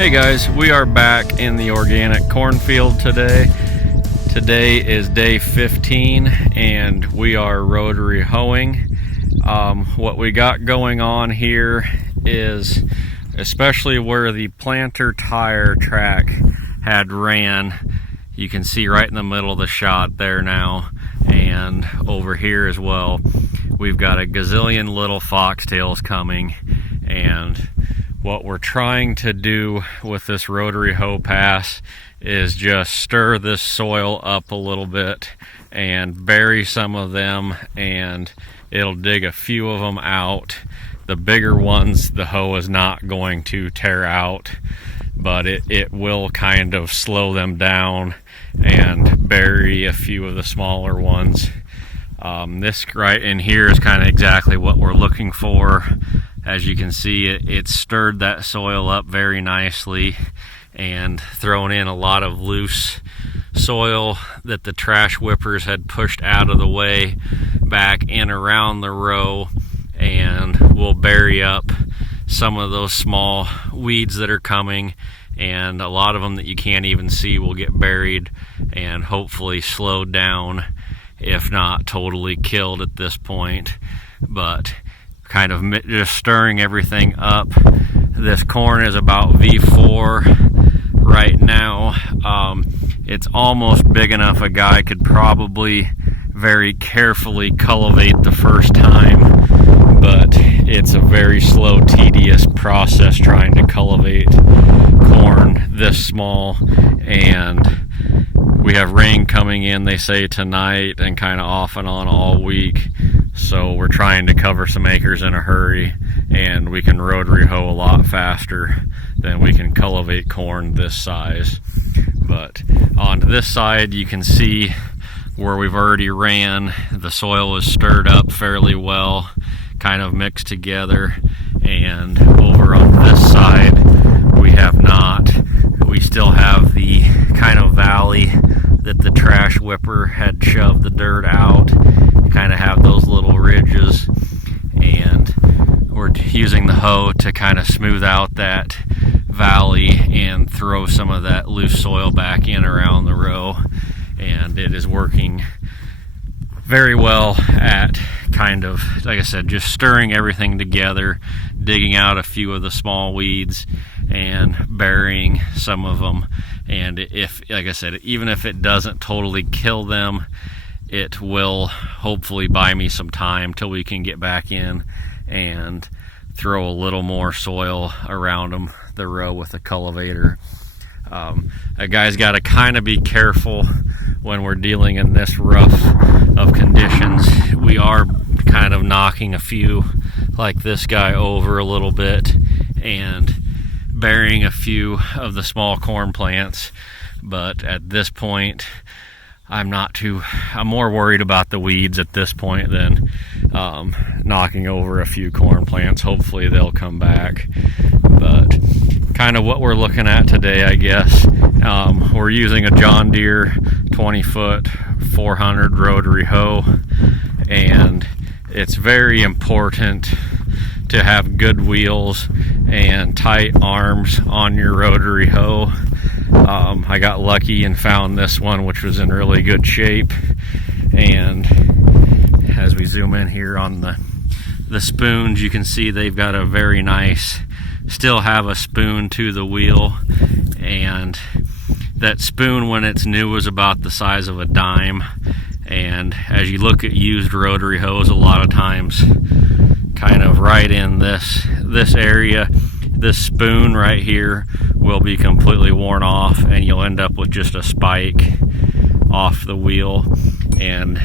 Hey guys, we are back in the organic cornfield today. Today is day 15 and we are rotary hoeing. What we got going on here is, especially where the planter tire track had ran, you can see right in the middle of the shot there now, and over here as well, we've got a gazillion little foxtails coming. And what we're trying to do with this rotary hoe pass is just stir this soil up a little bit and bury some of them, and it'll dig a few of them out. The bigger ones the hoe is not going to tear out, but it will kind of slow them down and bury a few of the smaller ones. This right in here is kind of exactly what we're looking for. As you can see, it stirred that soil up very nicely and thrown in a lot of loose soil that the trash whippers had pushed out of the way back in around the row, and we'll bury up some of those small weeds that are coming, and a lot of them that you can't even see will get buried and hopefully slowed down, if not totally killed at this point. But kind of just stirring everything up. This corn is about V4 right now. It's almost big enough a guy could probably very carefully cultivate the first time, but it's a very slow, tedious process trying to cultivate corn this small. And we have rain coming in, they say, tonight, and kind of off and on all week. So we're trying to cover some acres in a hurry, and we can rotary hoe a lot faster than we can cultivate corn this size. But on this side, you can see where we've already ran, the soil is stirred up fairly well, kind of mixed together. And over on this side, we have not. We still have the kind of valley that the trash whipper had shoved the dirt out. Kind of have those little ridges, and we're using the hoe to kind of smooth out that valley and throw some of that loose soil back in around the row. And it is working very well at kind of, like I said, just stirring everything together, digging out a few of the small weeds and burying some of them. And if, like I said, even if it doesn't totally kill them, it will hopefully buy me some time till we can get back in and throw a little more soil around them, the row, with a cultivator. A guy's got to kind of be careful when we're dealing in this rough of conditions. We are kind of knocking a few like this guy over a little bit and burying a few of the small corn plants, but at this point I'm more worried about the weeds at this point than knocking over a few corn plants. Hopefully they'll come back. But kind of what we're looking at today, I guess, we're using a John Deere 20-foot 400 rotary hoe, and it's very important to have good wheels and tight arms on your rotary hoe. I got lucky and found this one, which was in really good shape. And as we zoom in here on the spoons, you can see they've got a very nice, still have a spoon to the wheel. And that spoon, when it's new, was about the size of a dime. And as you look at used rotary hoes, a lot of times kind of right in this area, this spoon right here will be completely worn off, and you'll end up with just a spike off the wheel. And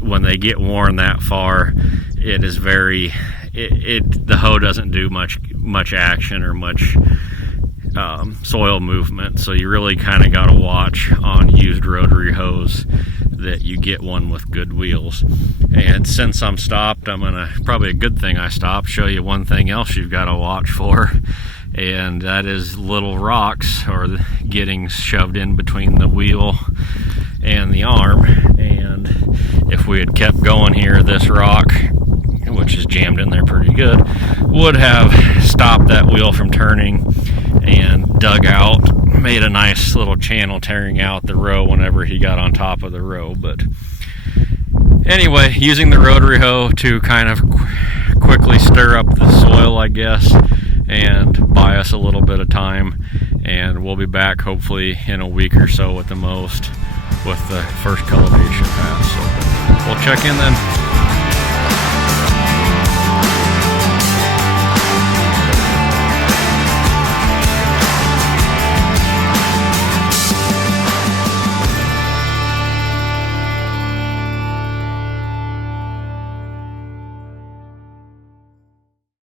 when they get worn that far, it is the hoe doesn't do much action or much soil movement. So you really kind of got to watch on used rotary hoes that you get one with good wheels. And since I'm stopped, probably a good thing I stopped, show you one thing else you've got to watch for, and that is little rocks or getting shoved in between the wheel and the arm. And if we had kept going here, this rock, which is jammed in there pretty good, would have stopped that wheel from turning and dug out, made a nice little channel tearing out the row whenever he got on top of the row. But anyway, using the rotary hoe to kind of quickly stir up the soil, I guess, and buy us a little bit of time, and we'll be back hopefully in a week or so at the most with the first cultivation pass. So we'll check in then.